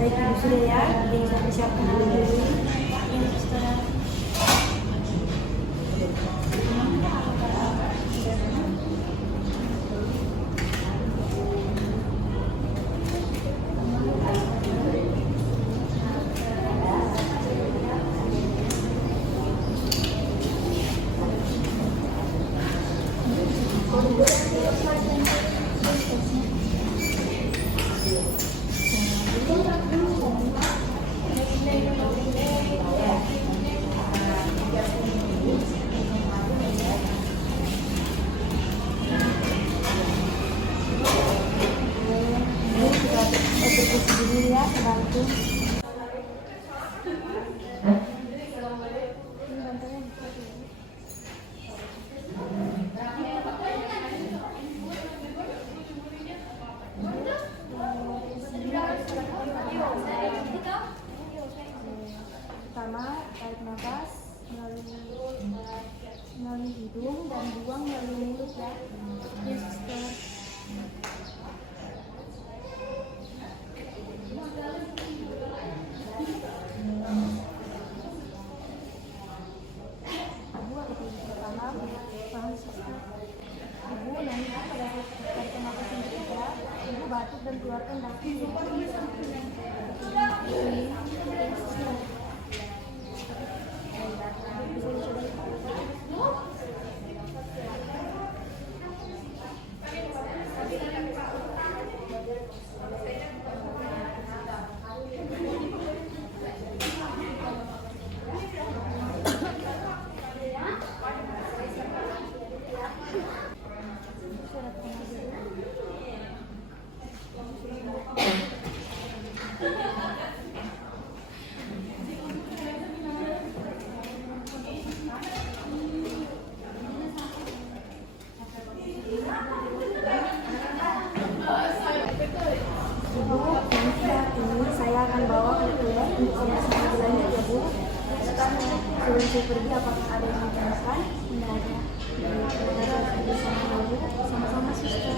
Baik Ibu sudah ya, yang saya persiapkan dulu. Dulu ya, bantu. Pertama, tarik nafas melalui hidung dan buang melalui mulut ya. Ya, suster. Ibu nanti pada saat tarik nafas yang ketiga, ibu batuk dan keluarkan nafas. Saya akan bawa ke toilet untuk informasi lanjut ya Bu. Sebelum saya pergi, apakah ada yang mau tanyakan? Tidak ada. Sama-sama suster.